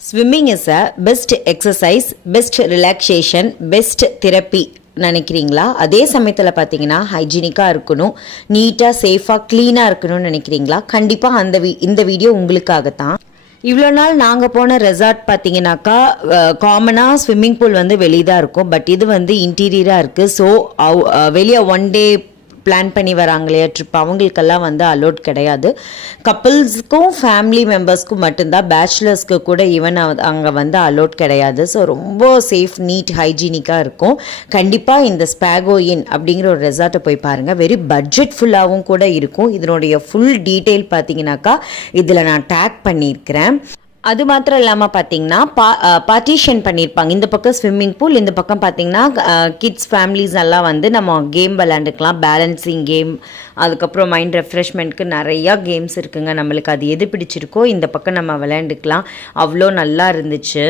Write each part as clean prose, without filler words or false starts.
Swimming is a best exercise, best relaxation, best therapy நினைக்கிறீங்களா? அதே சமயத்தில் பார்த்தீங்கன்னா ஹைஜீனிக்காக இருக்கணும், நீட்டாக சேஃபாக க்ளீனாக இருக்கணும்னு நினைக்கிறீங்களா? கண்டிப்பாக இந்த வீடியோ உங்களுக்காகத்தான். இவ்வளோ நாள் நாங்கள் போன ரெசார்ட் பார்த்தீங்கன்னாக்கா காமனாக ஸ்விம்மிங் பூல் வந்து வெளியே தான் இருக்கும். பட் இது வந்து இன்டீரியராக இருக்குது. ஸோ வெளியே ஒன் டே பிளான் பண்ணி வராங்க இல்லையா ட்ரிப், அவங்களுக்கெல்லாம் வந்து அலோட் கிடையாது. கப்புள்ஸுக்கும் ஃபேமிலி மெம்பர்ஸ்க்கும் மட்டும்தான், பேச்சுலர்ஸ்க்கு கூட ஈவன் அங்கே வந்து அலோட் கிடையாது. ஸோ ரொம்ப சேஃப், நீட், ஹைஜீனிக்காக இருக்கும். கண்டிப்பாக இந்த ஸ்பாகோ இன் அப்படிங்கிற ஒரு ரெசார்ட்டை போய் பாருங்கள். வெரி பட்ஜெட் ஃபுல்லாகவும் கூட இருக்கும். இதனுடைய ஃபுல் டீட்டெயில் பார்த்தீங்கன்னாக்கா இதில் நான் டேக் பண்ணியிருக்கிறேன். அது மாத்திரம் இல்லாமல் பார்த்தீங்கன்னா பார்ட்டிஷன் பண்ணியிருப்பாங்க. இந்த பக்கம் ஸ்விம்மிங் பூல், இந்த பக்கம் பார்த்தீங்கன்னா கிட்ஸ் ஃபேமிலிஸ் எல்லாம் வந்து நம்ம கேம் விளையாண்டுக்கலாம். பேலன்சிங் கேம், அதுக்கப்புறம் மைண்ட் ரெஃப்ரெஷ்மெண்ட்க்கு நிறையா கேம்ஸ் இருக்குங்க. நம்மளுக்கு அது எது பிடிச்சிருக்கோ இந்த பக்கம் நம்ம விளையாண்டுக்கலாம். அவ்வளோ நல்லா இருந்துச்சு.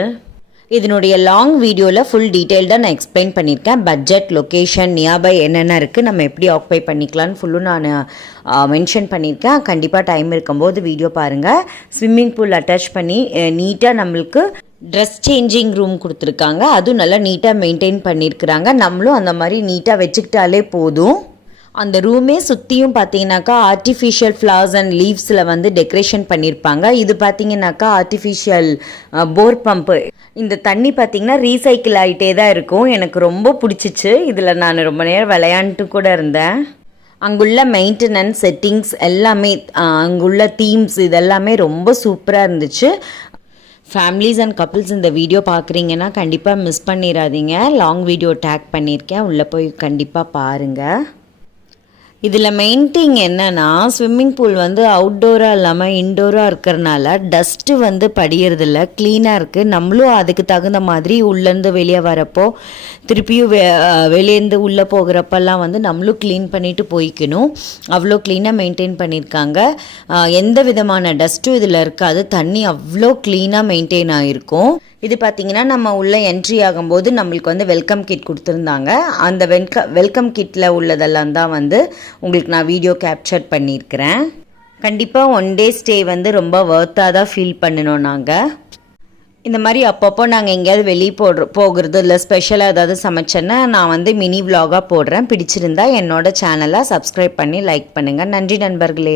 இதனுடைய லாங் வீடியோவில் ஃபுல் டீட்டெயில்டாக நான் எக்ஸ்பிளைன் பண்ணியிருக்கேன். பட்ஜெட், லொக்கேஷன், நியர்பை என்னென்ன இருக்குது, நம்ம எப்படி ஆக்குபை பண்ணிக்கலான்னு ஃபுல்லும் நான் மென்ஷன் பண்ணியிருக்கேன். கண்டிப்பாக டைம் இருக்கும்போது வீடியோ பாருங்கள். ஸ்விம்மிங் பூல் அட்டாச் பண்ணி நீட்டாக நம்மளுக்கு ட்ரெஸ் சேஞ்சிங் ரூம் கொடுத்துருக்காங்க. அதுவும் நல்லா நீட்டாக மெயின்டைன் பண்ணியிருக்கிறாங்க. நம்மளும் அந்த மாதிரி நீட்டாக வச்சுக்கிட்டாலே போதும். அந்த ரூமே சுற்றியும் பார்த்தீங்கன்னாக்கா ஆர்டிஃபிஷியல் ஃப்ளவர்ஸ் அண்ட் லீவ்ஸில் வந்து டெக்கரேஷன் பண்ணியிருப்பாங்க. இது பார்த்தீங்கன்னாக்கா ஆர்டிஃபிஷியல் போர் பம்பு. இந்த தண்ணி பார்த்தீங்கன்னா ரீசைக்கிள் ஆகிட்டே தான் இருக்கும். எனக்கு ரொம்ப பிடிச்சிச்சு. இதில் நான் ரொம்ப நேரம் விளையாண்டுட்டு கூட இருந்தேன். அங்குள்ள மெயின்டெனன்ஸ், செட்டிங்ஸ் எல்லாமே, அங்குள்ள தீம்ஸ் இதெல்லாமே ரொம்ப சூப்பராக இருந்துச்சு. ஃபேமிலிஸ் அண்ட் கப்புள்ஸ் இந்த வீடியோ பார்க்குறீங்கன்னா கண்டிப்பாக மிஸ் பண்ணிடாதீங்க. லாங் வீடியோ டேக் பண்ணியிருக்கேன், உள்ளே போய் கண்டிப்பாக பாருங்கள். இதில் மெயின் திங் என்னென்னா, ஸ்விம்மிங் பூல் வந்து அவுட்டோராக இல்லாமல் இன்டோராக இருக்கிறனால டஸ்ட்டு வந்து படியறதில்ல, க்ளீனாக இருக்குது. நம்மளும் அதுக்கு தகுந்த மாதிரி உள்ளேருந்து வெளியே வரப்போ, திருப்பியும் வெளியேருந்து உள்ளே போகிறப்பெல்லாம் வந்து நம்மளும் க்ளீன் பண்ணிவிட்டு போய்க்கணும். அவ்வளோ க்ளீனாக மெயின்டைன் பண்ணியிருக்காங்க. எந்த விதமான டஸ்ட்டும் இதில் இருக்காது. தண்ணி அவ்வளோ க்ளீனாக மெயின்டைன் ஆகிருக்கும். இது பார்த்திங்கன்னா நம்ம உள்ளே என்ட்ரி ஆகும்போது நம்மளுக்கு வந்து வெல்கம் கிட் கொடுத்துருந்தாங்க. அந்த வெல்கம் கிட்டில் உள்ளதெல்லாம் தான் வந்து உங்களுக்கு நான் வீடியோ கேப்சர் பண்ணியிருக்கிறேன். கண்டிப்பாக ஒன் டே ஸ்டே வந்து ரொம்ப வர்த்தாக தான் ஃபீல் பண்ணினோம். நாங்கள் இந்த மாதிரி அப்பப்போ நாங்கள் எங்கேயாவது வெளியே போகிறது இல்லை, ஸ்பெஷலாக ஏதாவது சமைச்சேன்னா நான் வந்து மினி விலாகாக போடுறேன். பிடிச்சிருந்தா என்னோட சேனலை சப்ஸ்கிரைப் பண்ணி லைக் பண்ணுங்கள். நன்றி நண்பர்களே.